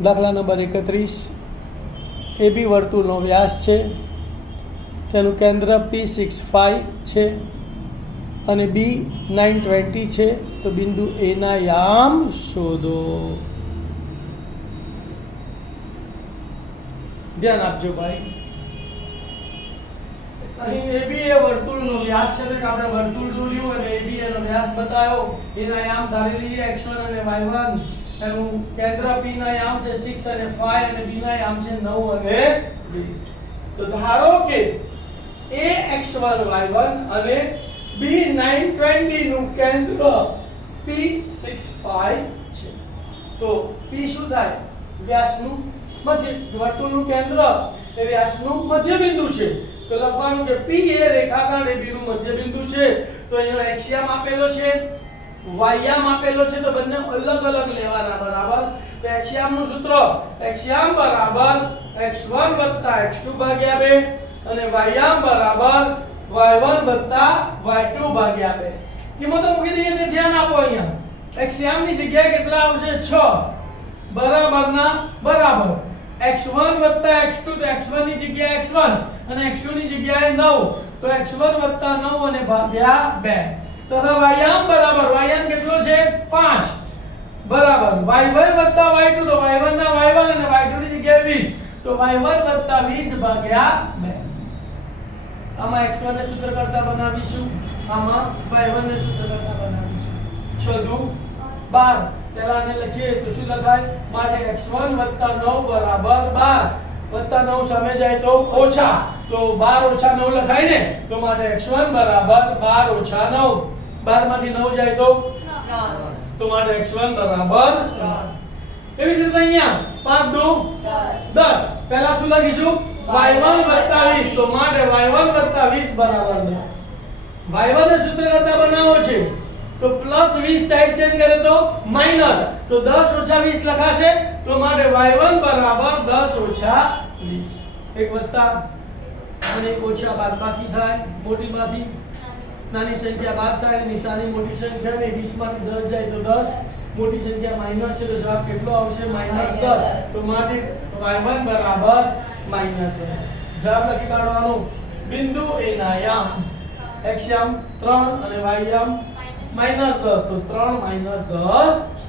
દાખલા number 31 AB વર્તુળનો વ્યાસ છે, તેનું કેન્દ્ર P65 છે અને B 920 છે, તો બિંદુ A ના યામ શોધો. ધ્યાન આપજો ભાઈ. અહીં AB એ વર્તુળનો વ્યાસ છે, એટલે કે આપણે વર્તુળ દોર્યું અને AB એનો વ્યાસ બતાવ્યો. એના યામ ધારી લઈએ x1 અને y1. એનું કેન્દ્ર P ના યામ છે 6 અને 5 અને B ના યામ છે 9 અને 20. તો ધારો કે A x1 y1 અને B 920 નું કેન્દ્ર P65 છે. તો P શું થાય? વ્યાસનું મધ્ય, વર્તુળનું કેન્દ્ર એ વ્યાસનું મધ્ય બિંદુ છે. તો લખવાનું કે P એ રેખાખંડ AB નું મધ્ય બિંદુ છે. તો અહીંનો x યામ આપેલો છે, y યામ આપેલો છે, તો બંને અલગ અલગ લેવાના. બરાબર. તો x યામ નું સૂત્ર x યામ બરાબર x1 x2 ભાગ્યા 2 અને y યામ બરાબર y1 y2 ભાગ્યા 2. કિંમતો મૂકી દઈએ એટલે ધ્યાન આપો. અહીંયા x યામ ની જગ્યાએ કેટલા આવશે? 6 બરાબરના બરાબર x1 x2. તો x1 ની જગ્યાએ x1 અને x2 ની જગ્યાએ 9, તો x1 9 અને ભાગ્યા 2. તથા y યામ બરાબર y યામ કેટલો છે? 5 બરાબર y1 y2. તો y1 ના y1 અને y2 ની જગ્યાએ 20, તો y1 20 ભાગ્યા 2. આમાં x1 ને સૂત્ર કરતા બનાવીશું, આમાં y1 ને સૂત્ર કરતા બનાવીશું. 6 દુ 12. પહેલા આને લખીએ તો શું લખાય? માટે x1 9 બરાબર 12 9 સામે જાય તો ઓછા, તો 12 9 લખાય ને. તો માટે x1 બરાબર 12 9. 12 માંથી 9 જાય તો 3, તો માટે x1 બરાબર 3. એવી જ રીતે અહીંયા 5 દુ 10. પહેલા શું લખીશું? y1 20. તો માટે y1 20 બરાબર 10. y1 ને સૂત્ર કરતા બનાવો છે, તો +20 સાઈડ ચેન્જ કરે તો માઈનસ, તો 10 - 20 લખાશે. તો માટે y1 બરાબર 10 - 20. એક વત્તા અને એક ઓછા બાદબાકી થાય. મોટીમાંથી નાની સંખ્યા બાદ થાય, નિશાની મોટી સંખ્યા ને 20 માંથી 10 જાય તો 10. મોટી સંખ્યા માઈનસ છે, તો જવાબ કેટલો આવશે? -10. તો માટે y1 બરાબર -10. જવાબ લખી કાઢવાનો. બિંદુ A ના યામ x યામ 3 અને y યામ -10, તો 3 - 10